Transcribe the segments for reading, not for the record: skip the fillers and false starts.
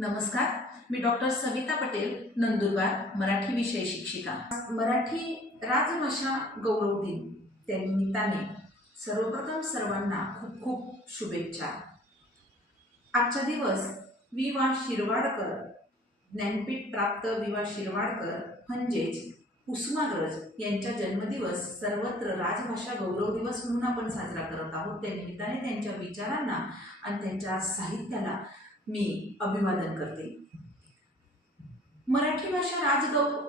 नमस्कार, मी डॉक्टर सविता पटेल, नंदुरबार, मराठी विषय शिक्षिका। मराठी राजभाषा गौरव दिन त्या निमित्ताने सर्वप्रथम सर्वांना खूप खूप शुभेच्छा। आजचा दिवस वि.वा. शिरवाडकर, ज्ञानपीठ प्राप्त वि.वा. शिरवाडकर म्हणजेच कुसुमाग्रज यांचा जन्मदिवस सर्वत्र राजभाषा गौरव दिवस म्हणून आपण साजरा करत आहोत। त्या निमित्ताने त्यांच्या विचारांना आणि त्यांच्या साहित्याला मी अभिवादन करते। मराठी भाषा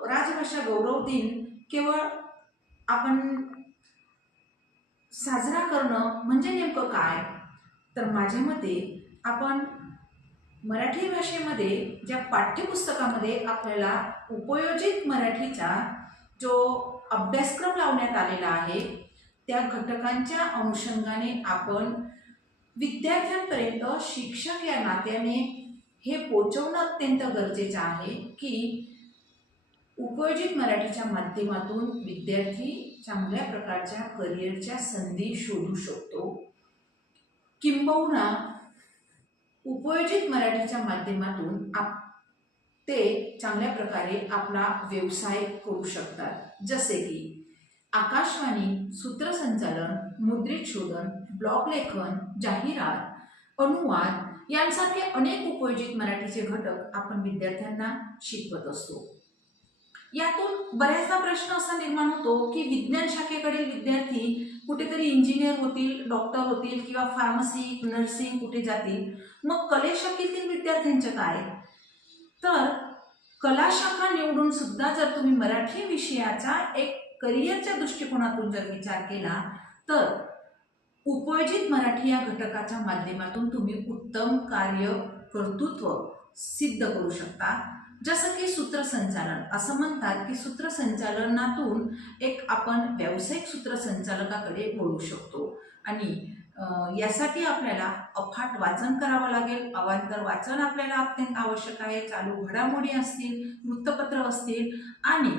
राजभाषा गौरव दिन केवळ आपण साजरा करणं म्हणजे नेमकं काय, तर माझ्या मते आपण मराठी भाषेमध्ये ज्या पाठ्यपुस्तकामध्ये आपल्याला उपयोजित मराठीचा जो अभ्यासक्रम लावण्यात आलेला आहे त्या घटकांच्या अनुषंगाने आपण विद्यार्थ्यांपर्यंत शिक्षक या नात्याने हे पोचवणं अत्यंत गरजेचं आहे की उपयोजित मराठीच्या माध्यमातून विद्यार्थी चांगल्या प्रकारच्या करिअरच्या संधी शोधू शकतो, किंबहुना उपयोजित मराठीच्या माध्यमातून ते चांगल्या प्रकारे आपला व्यवसाय करू शकतात। जसे की आकाशवाणी, सूत्रसंचालन, मुद्रित शोधन, ब्लॉग लेखन, जाहिरात, अनुवाद यांसारखे अनेक उपयोजित मराठीचे घटक आपण विद्यार्थ्यांना शिकवत असतो। यातून बऱ्याचदा प्रश्न असा निर्माण होतो की विज्ञान शाखेकडील विद्यार्थी कुठेतरी इंजिनियर होतील, डॉक्टर होतील किंवा फार्मसी, नर्सिंग कुठे जातील, मग कले शाखेतील विद्यार्थ्यांचं काय? तर कला शाखा निवडून सुद्धा जर तुम्ही मराठी विषयाचा एक करिअरच्या दृष्टिकोनातून जर विचार केला तर उपयोजित मराठी या घटकाच्या माध्यमातून तुम्ही उत्तम कार्य कर्तृत्व सिद्ध करू शकता। जसं की सूत्रसंचालन, असं म्हणतात की सूत्रसंचालनातून एक आपण व्यावसायिक सूत्रसंचालकाकडे वळू शकतो आणि यासाठी आपल्याला अफाट वाचन करावं लागेल। अवांतर वाचन आपल्याला अत्यंत आवश्यक आहे। चालू घडामोडी असतील, वृत्तपत्र असतील आणि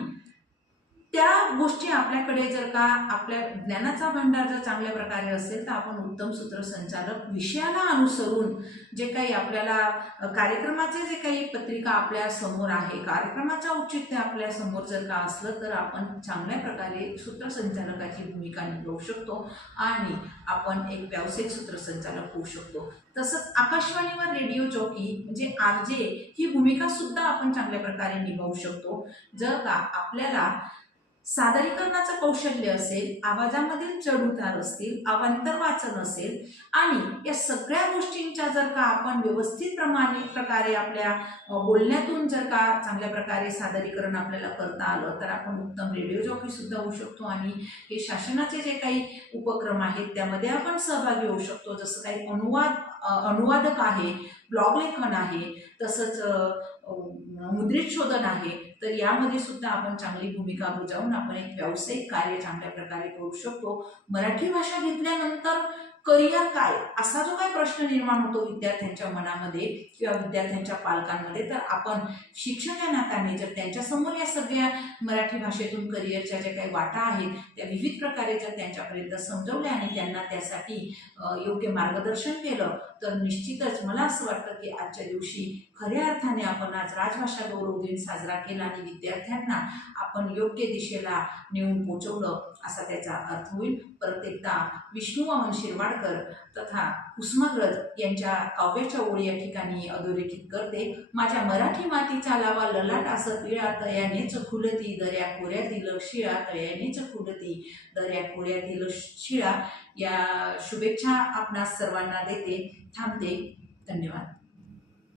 त्या गोष्टी आपल्याकडे जर का आपल्या ज्ञानाचा भांडार जर चांगल्या प्रकारे असेल तर आपण उत्तम सूत्रसंचालक विषयाला अनुसरून जे काही आपल्याला कार्यक्रमाचे जे काही पत्रिका आपल्या समोर आहे, कार्यक्रमाचं औचित्य आपल्या समोर जर का असलं तर आपण चांगल्या प्रकारे सूत्रसंचालकाची भूमिका निभावू शकतो आणि आपण एक व्यावसायिक सूत्रसंचालक होऊ शकतो। तसंच आकाशवाणीवर रेडिओ जॉकी म्हणजे आरजे ही भूमिका सुद्धा आपण चांगल्या प्रकारे निभावू शकतो। जर का आपल्याला सादरीकरणाचं कौशल्य असेल, आवाजामधील चढउतार असतील, अवांतर वाचन असेल आणि या सगळ्या गोष्टींच्या जर का आपण व्यवस्थित प्रकारे आपल्या बोलण्यातून जर का चांगल्या प्रकारे सादरीकरण आपल्याला करता आलं तर आपण उत्तम रेडिओ जॉकी सुद्धा होऊ शकतो आणि हे शासनाचे जे काही उपक्रम आहेत त्यामध्ये आपण सहभागी होऊ शकतो। जसं काही अनुवादक आहे, ब्लॉग लेखन आहे, तसंच मुद्रित शोधन आहे, तर यामध्ये सुद्धा आपण चांगली भूमिका बजावून आपण एक व्यावसायिक कार्य चांगल्या प्रकारे करू शकतो। मराठी भाषा घेतल्यानंतर करिअर काय असा जो काही प्रश्न निर्माण होतो विद्यार्थ्यांच्या मनामध्ये किंवा विद्यार्थ्यांच्या पालकांमध्ये, तर आपण शिक्षक या नात्याने जर त्यांच्यासमोर या सगळ्या मराठी भाषेतून करिअरच्या ज्या काही वाटा आहेत त्या विविध प्रकारे जर त्यांच्यापर्यंत समजवल्या आणि त्यांना त्यासाठी योग्य मार्गदर्शन केलं तर निश्चितच मला असं वाटतं की आजच्या दिवशी खऱ्या अर्थाने आपण आज राजभाषा गौरव दिन साजरा केला आणि विद्यार्थ्यांना आपण योग्य दिशेला नेऊन पोचवलं असा त्याचा अर्थ होईल। परत एकदा विष्णू वामन शिरवाडकर तथा कुसुमाग्रज यांच्या काव्याच्या ओळी या ठिकाणी अधोरेखित करते। माझ्या मराठी मातीचा लावा ललाट असं पिळा, तयानेच खुलती दर्या खोऱ्यातील शिळा, तयानेच खुलती दर्या खोऱ्यातील शिळा। या शुभेच्छा आपणा सर्वांना देते, थांबते। धन्यवाद।